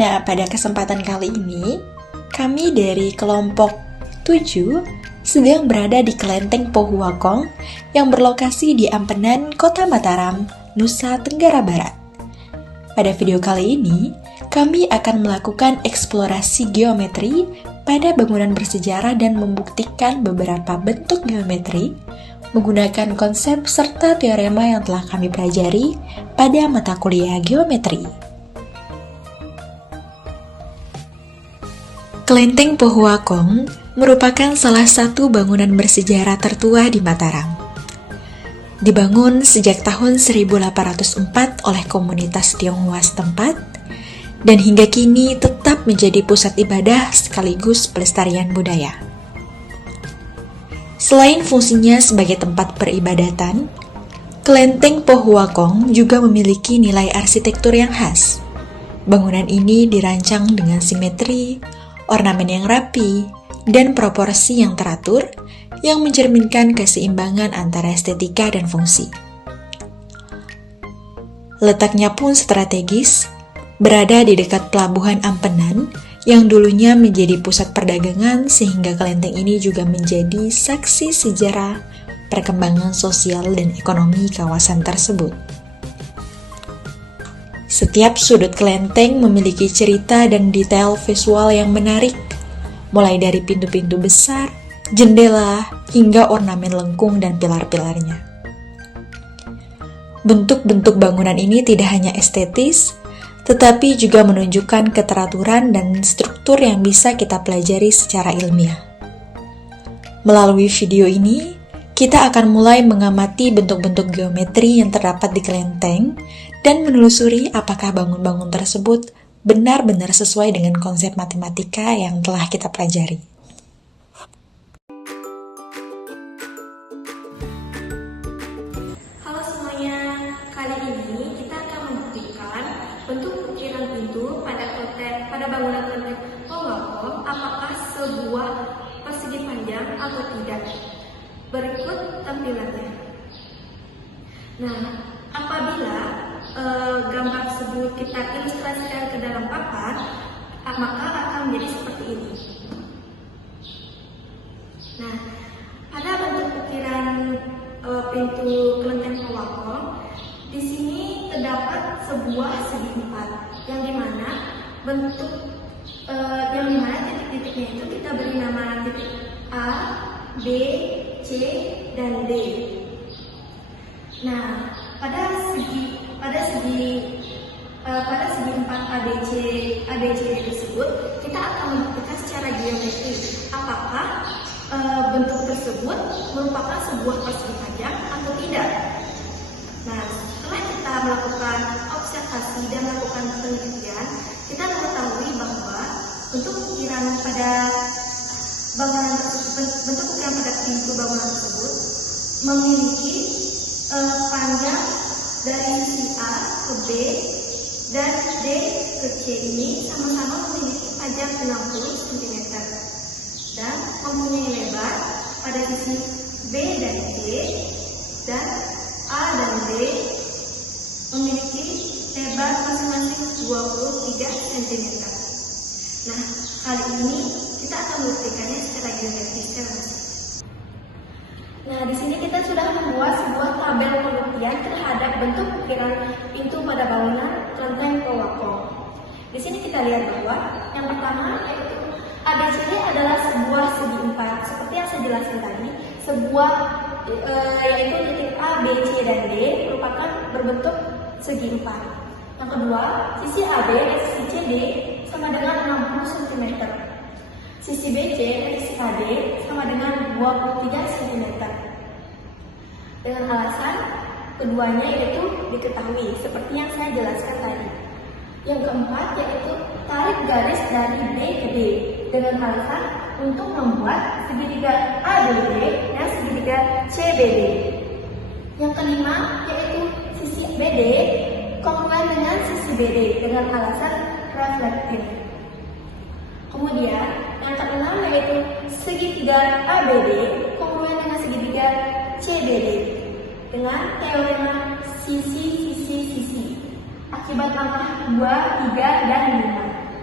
Nah, pada kesempatan kali ini, kami dari kelompok 7 sedang berada di Kelenteng Pohuwakong yang berlokasi di Ampenan, Kota Mataram, Nusa Tenggara Barat. Pada video kali ini, kami akan melakukan eksplorasi geometri pada bangunan bersejarah dan membuktikan beberapa bentuk geometri menggunakan konsep serta teorema yang telah kami pelajari pada mata kuliah geometri. Kelenteng Pohuwakong merupakan salah satu bangunan bersejarah tertua di Mataram. Dibangun sejak tahun 1804 oleh komunitas Tionghoa setempat, dan hingga kini tetap menjadi pusat ibadah sekaligus pelestarian budaya. Selain fungsinya sebagai tempat peribadatan, Kelenteng Pohuwakong juga memiliki nilai arsitektur yang khas. Bangunan ini dirancang dengan simetri, ornamen yang rapi, dan proporsi yang teratur yang mencerminkan keseimbangan antara estetika dan fungsi. Letaknya pun strategis, berada di dekat pelabuhan Ampenan yang dulunya menjadi pusat perdagangan sehingga kelenteng ini juga menjadi saksi sejarah perkembangan sosial dan ekonomi kawasan tersebut. Setiap sudut kelenteng memiliki cerita dan detail visual yang menarik, mulai dari pintu-pintu besar, jendela, hingga ornamen lengkung dan pilar-pilarnya. Bentuk-bentuk bangunan ini tidak hanya estetis, tetapi juga menunjukkan keteraturan dan struktur yang bisa kita pelajari secara ilmiah. Melalui video ini, kita akan mulai mengamati bentuk-bentuk geometri yang terdapat di kelenteng dan menelusuri apakah bangun-bangun tersebut benar-benar sesuai dengan konsep matematika yang telah kita pelajari. Halo semuanya, kali ini kita akan membuktikan bentuk ukiran pintu pada bangunan kelenteng Pohuwakong apakah sebuah persegi panjang atau tidak. Berikut tampilannya. Nah, apabila gambar tersebut kita ilustrasikan ke dalam papan, maka akan menjadi seperti ini. Nah, pada bentuk ukiran pintu kelenteng Pohuwakong, di sini terdapat sebuah segi empat, yang dimana titik-titiknya itu kita beri nama titik A, B, C, dan D. Nah, pada segi empat ABC tersebut, kita akan membuktikan secara geometri apakah bentuk tersebut merupakan sebuah persegi panjang atau tidak. Nah, setelah kita melakukan observasi dan melakukan penelitian, kita mengetahui bahwa bentuk ukiran pada pintu bangunan tersebut memiliki panjang dari sisi A ke B dan D ke C ini sama-sama memiliki panjang 60 cm dan mempunyai lebar pada sisi B dan C, dan A dan D memiliki lebar masing-masing 23 cm. Nah, kali ini kita akan membuktikannya secara geometris. Nah, di sini kita sudah membuat sebuah tabel pembuktian terhadap bentuk ukiran pintu pada bangunan kelenteng Pohuwakong. Di sini kita lihat bahwa yang pertama yaitu ABCD adalah sebuah segi empat, seperti yang saya jelaskan tadi, yaitu titik A, B, C, dan D merupakan berbentuk segi empat. Yang kedua, sisi AB dan sisi CD sama dengan 60 cm. Sisi BC dan sisi AD sama dengan 23 cm. Dengan alasan keduanya yaitu diketahui, seperti yang saya jelaskan tadi. Yang keempat yaitu tarik garis dari B ke D dengan alasan untuk membuat segitiga ADD dan segitiga CBD. Yang kelima yaitu sisi BD kongruen dengan sisi BD dengan alasan reflektif. Kemudian yang keenam yaitu segitiga ABD kongruen dengan segitiga CBD dengan teorema sisi-sisi-sisi akibat langkah 2, 3, dan 5.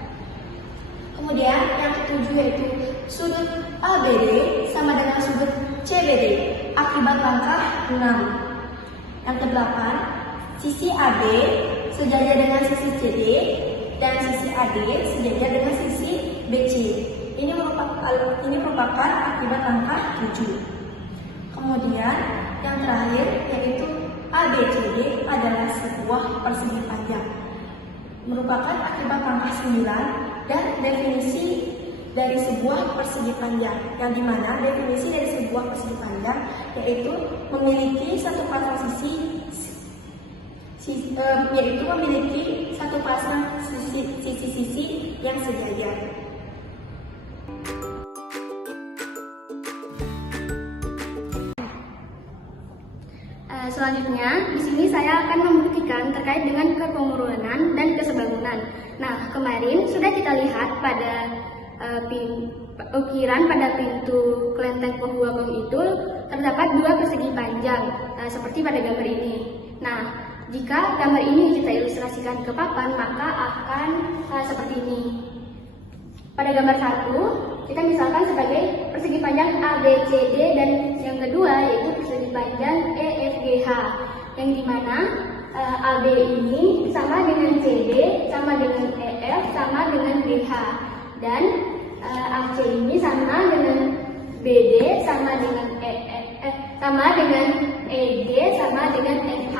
Kemudian yang ketujuh yaitu sudut ABD sama dengan sudut CBD akibat langkah 6. Yang kedelapan, sisi AB sejajar dengan sisi CD dan sisi AD sejajar dengan sisi BC. Ini merupakan akibat langkah 7. Kemudian yang terakhir yaitu ABCD adalah sebuah persegi panjang. Merupakan akibat langkah 9 dan definisi dari sebuah persegi panjang, yang dimana definisi dari sebuah persegi panjang yaitu memiliki satu pasang sisi-sisi yang sejajar. Selanjutnya, di sini saya akan membuktikan terkait dengan kepengurunan dan kesebangunan. Nah, kemarin sudah kita lihat pada ukiran pada pintu kelenteng Pohuwakong itu terdapat dua persegi panjang, seperti pada gambar ini. Nah, jika gambar ini kita ilustrasikan ke papan, maka akan seperti ini. Pada gambar 1, kita misalkan sebagai persegi panjang ABCD dan yang kedua yaitu persegi panjang EFGH, yang dimana AB ini sama dengan CD, sama dengan EF, sama dengan GH, dan AC ini sama dengan BD, sama dengan EG, sama dengan FH.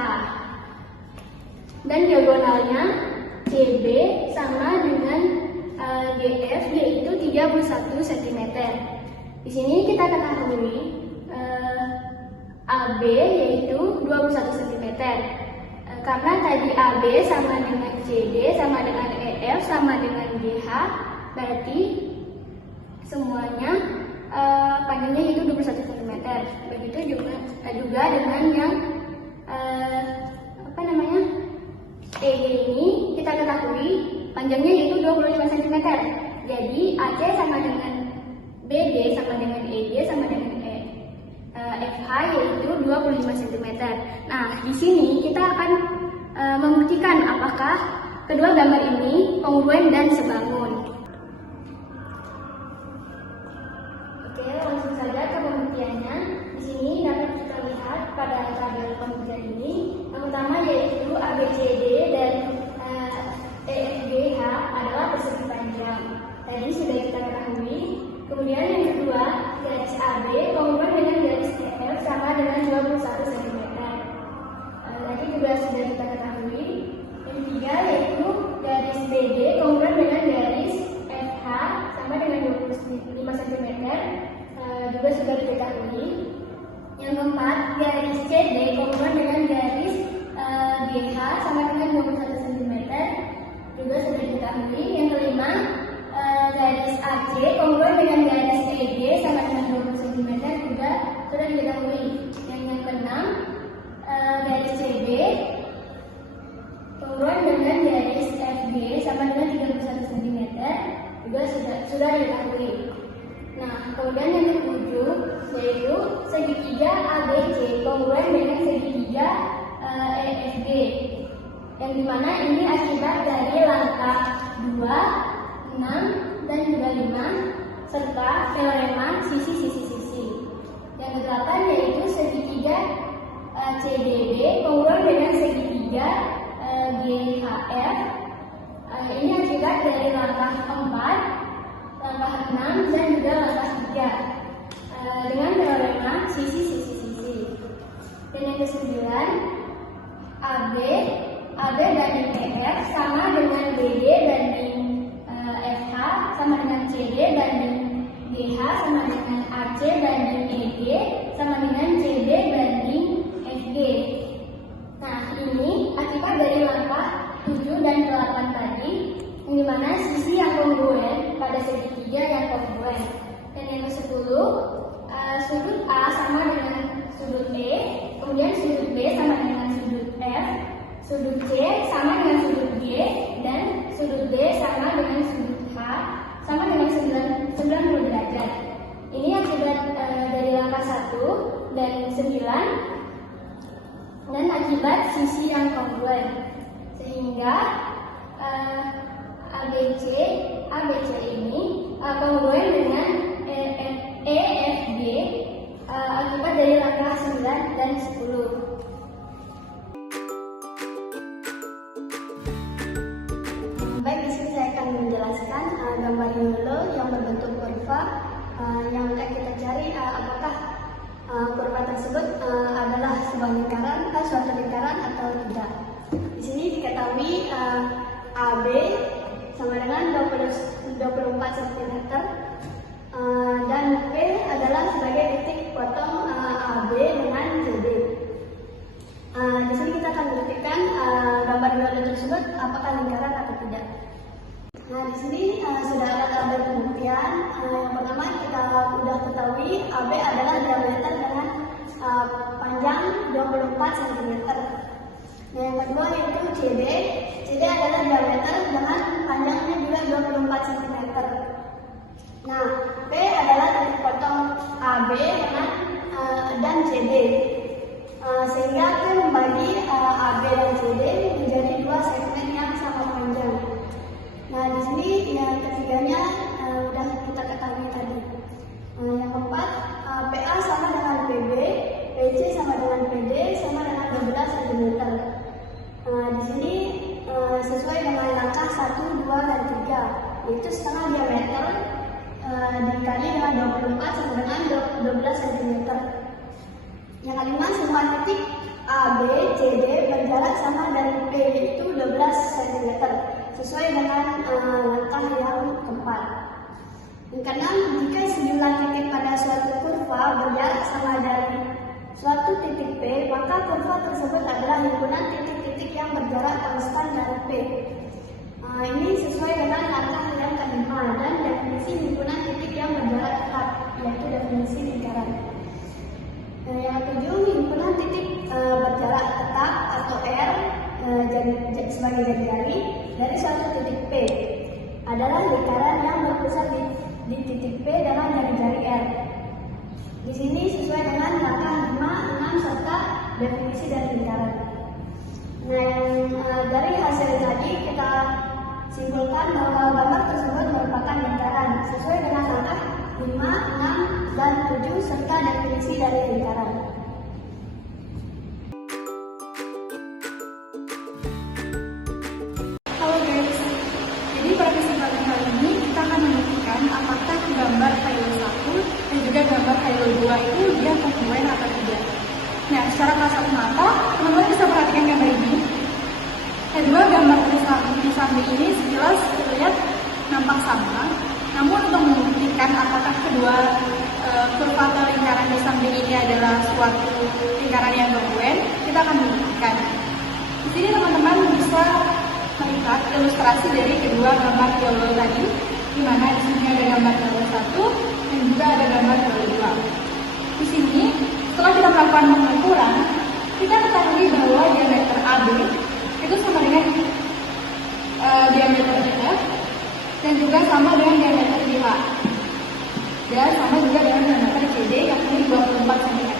Dan diagonalnya CB sama dengan GF yaitu 31 cm. Di sini kita ketahui AB yaitu 21 cm. Karena tadi AB sama dengan CD sama dengan EF sama dengan GH, berarti semuanya panjangnya itu 21 cm. Begitu juga dengan yang EG ini kita ketahui panjangnya yaitu 25 cm. Jadi AC sama dengan BD sama dengan EG sama dengan FH yaitu 25 cm. Nah, di sini kita akan membuktikan apakah kedua gambar ini kongruen dan sebangun. Oke, langsung saja ke pembuktiannya. Di sini dapat kita lihat pada tabel pembuktian ini, yang pertama yaitu ABCD dan EFGH adalah persegi panjang. Tadi sudah kita ketahui. Kemudian yang kedua, garis AB kongruen dengan garis EF sama dengan 21 cm. Tadi juga sudah kita ketahui. Yang ketiga yaitu garis BD kongruen dengan garis FH sama dengan 25 cm. Juga sudah diketahui. Yang keempat, garis CD kongruen dengan garis GH sama dengan 21 cm. Juga sudah diketahui. Yang kelima, garis AC kongruen dengan garis EG sama dengan 20 cm juga sudah diketahui. Yang keenam, garis CB kongruen dengan garis FG sama dengan 31 cm juga sudah diketahui. Nah, kemudian yang ketujuh yaitu segitiga ABC kongruen dengan segitiga EFG, yang dimana ini akibat dari langkah 2, 6, dan juga 5 serta teorema sisi-sisi. Yang kedelapan yaitu segitiga CDB kongruen dengan segitiga GHF. Ini akibat dari langkah 4, langkah 6, dan juga langkah 3 dengan teorema sisi-sisi. Dan yang ke-9, AB banding EF sama dengan BD banding FH sama dengan CD banding GH sama dengan AC banding EG sama dengan CD banding FG. Nah, ini akibat dari langkah 7 dan 8 tadi, yang dimana sisi yang kongruen pada segitiga yang kongruen. Dan yang ke-10, sudut A sama dengan sudut E, kemudian sudut B sama dengan sudut F, sudut C sama dengan sudut G, dan sudut D sama dengan sudut H sama dengan 90 derajat. Ini akibat dari langkah 1 dan 9 dan akibat sisi yang kongruen, sehingga ABC ini kongruen dengan EFG akibat dari langkah 9 dan 10. Baik, di sini saya akan menjelaskan gambar Yolo yang berbentuk kurva yang akan kita cari apakah kurva tersebut adalah sebuah lingkaran, suatu lingkaran atau tidak. Di sini diketahui AB sama dengan 24 cm dan P adalah sebagai titik potong AB dengan CD. Di sini kita akan buktikan gambar Yolo tersebut apakah lingkaran atau tidak. Nah, di sini sudah ada pembuktian. Yang pertama kita sudah ketahui AB adalah diameter dengan panjang 24 cm. Nah, yang kedua yaitu CD adalah diameter dengan panjangnya juga 24 cm. Nah, P adalah titik potong AB dan CD. Sehingga P membagi AB dan CD menjadi dua segmen yang sama panjang. Nah, di sini yang ketiganya sudah kita ketahui tadi. Yang keempat, PA sama dengan PB, PC sama dengan PD, sama dengan 12 cm. Di sini sesuai dengan langkah 1, 2, dan 3, yaitu setengah diameter dikali dengan 24 sama dengan 12 cm. Yang kelima, semua titik AB, CD berjarak sama dari P, yaitu 12 cm, sesuai dengan langkah yang keempat. Yang keenam, jika sejumlah titik pada suatu kurva berjarak sama dari suatu titik P, maka kurva tersebut adalah himpunan titik-titik yang berjarak konstan dari P. Ini sesuai dengan langkah yang kelima dan definisi himpunan titik yang berjarak tetap, yaitu definisi lingkaran. Yang ketujuh, himpunan titik berjarak tetap atau R sebagai jari-jari dari suatu titik P adalah lingkaran yang berpusat di titik P dengan jari-jari R. Di sini sesuai dengan langkah 5, 6 serta definisi dari lingkaran. Nah, dari hasil tadi kita simpulkan bahwa gambar tersebut merupakan lingkaran sesuai dengan langkah 5, 6, dan 7 serta definisi dari lingkaran. Halo guys, jadi pada kesempatan kali ini kita akan membuktikan apakah gambar Hilo 1 dan juga gambar Hilo 2 itu dia kongruen atau tidak. Nah, secara kasat mata, teman-teman bisa perhatikan gambar ini. Kedua gambar di samping ini sekilas terlihat nampak sama. Namun untuk membuktikan apakah kedua kurva atau lingkaran di samping ini adalah suatu lingkaran yang kongruen, kita akan membuktikan. Di sini teman-teman bisa melihat ilustrasi dari kedua gambar Yolo tadi, di mana di sini ada gambar Yolo 1 dan juga ada gambar Yolo 2. Di sini setelah kita melakukan pengukuran, kita ketahui bahwa diameter AB itu sama dengan diameter DF dan juga sama dengan diameter BH dan sama juga dengan diameter CD yang ini 24 cm.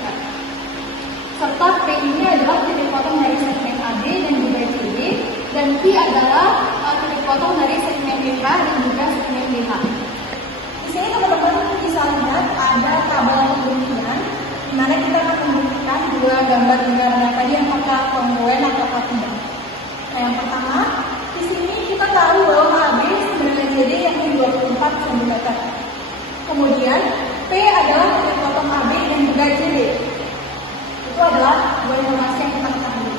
Serta P ini adalah titik potong dari segmen AB dan juga CD, dan Q adalah titik potong dari segmen BH dan juga segmen BH. Di sini teman-teman bisa lihat ada tabel pembuktian di mana kita akan membuktikan dua gambar lingkaran tadi apakah kongruen atau tidak. Nah, yang pertama, di sini kita tahu bahwa AB dengan CD yang 24 cm. Kemudian P adalah titik potong AB dan juga CD. Itu adalah dua informasi yang kita ketahui.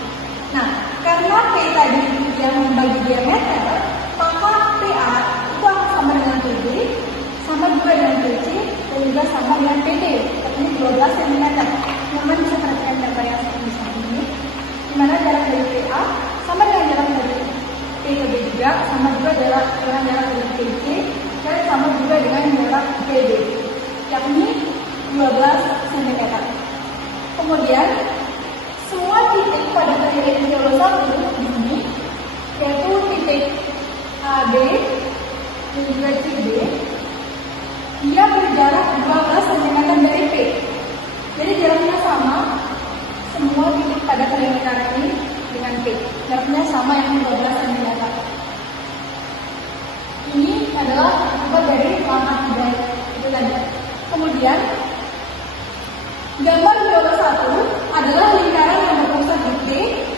Nah, karena P tadi yang membagi diameter, maka PA itu akan sama dengan PB, sama juga dengan PC, dan juga sama dengan PD, artinya 12 cm. Teman-teman bisa perhatikan gambar yang seperti ini, di mana jarak dari PA sama dengan jarak dari P ke B juga, sama juga dengan jarak dari PC, dan sama juga dengan jarak PD, yakni 12 cm. Kemudian, semua titik pada garis Yolo 1 ini, yaitu titik AB dan juga CD, dia berjarak 12 cm dari P. Jadi jaraknya sama, semua titik pada lingkaran ini dengan P. Jaraknya sama yang 12 cm. Ini adalah akibat dari langkah Kemudian gambar viola 1 adalah lingkaran yang berpusat di P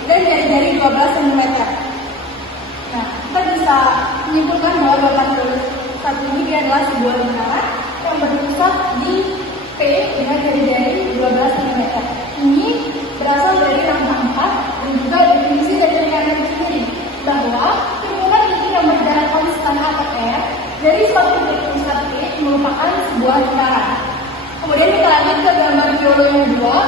dan jari-jari 12 cm. Nah, kita bisa menyimpulkan bahwa gambar viola 1 ini dia adalah sebuah lingkaran yang berpusat di P dengan jari-jari 12 cm. Ini berasal dari rangka 4 dan juga definisi dari lingkaran itu sendiri, bahwa kerumunan inti yang berjarak konstan atau R dari suatu titik pusat P merupakan sebuah lingkaran. Kemudian kita lanjut ke gambar viola yang kedua,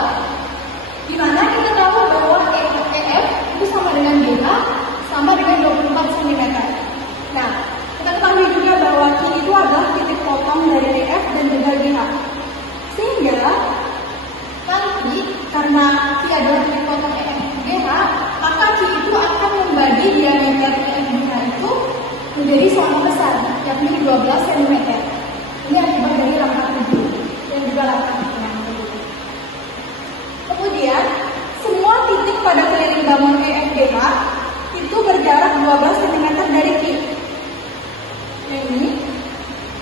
di mana kita tahu bahwa EF itu sama dengan GH sama dengan 24 cm. Nah, kita ketahui juga bahwa Q itu adalah titik potong dari EF dan juga GH. Sehingga nanti karena Q adalah titik potong EF GH, maka Q itu akan membagi diameter EF GH itu menjadi sama besar, yakni 12 cm. Ini akibat dari rangka 7 dan juga rangka yang kedua. Kemudian, semua titik pada keliling bangun EFGH itu berjarak 12 cm dari Q. Ini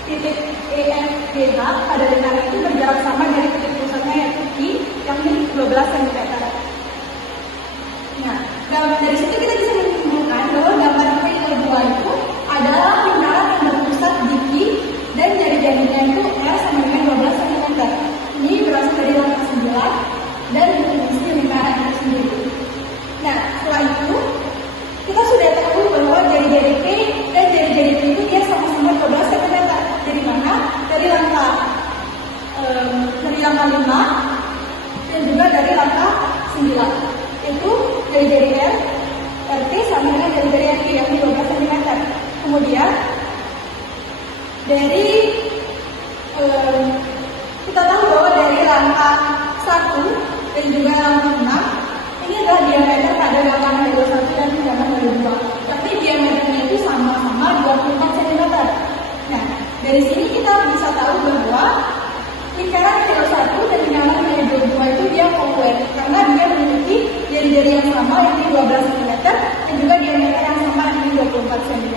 titik EFGH pada lingkaran itu berjarak sama dari titik pusatnya yaitu Q, yakni 12 cm. Nah, dari situ kita bisa menyimpulkan bahwa gambar P2 itu adalah lingkaran yang berpusat di Q dan jari-jarinya itu R sama dengan 12 cm. Ini berasal dari rangka 9 dan definisi lingkaran itu sendiri. Nah, setelah itu kita sudah tahu bahwa jari-jari P dan jari-jari Q itu dia sama-sama 12 cm. Dari mana? Dari rangka 5 dan juga dari rangka 9. Itu jari-jari R, RT sama dengan jari-jari RQ yang 12 cm. Kemudian dari kita tahu bahwa dari rangka 1 dan juga rangka 6 ini adalah diameter pada gambar Halo 1 dan gambar Halo 2. Tapi diameternya itu sama-sama 24 cm. Nah, dari sini kita bisa tahu bahwa lingkaran Halo 1 dan lingkaran Halo 2 itu dia kongruen karena dia memiliki jari-jari yang sama yakni 12 cm dan juga diameter yang sama yakni 24 cm.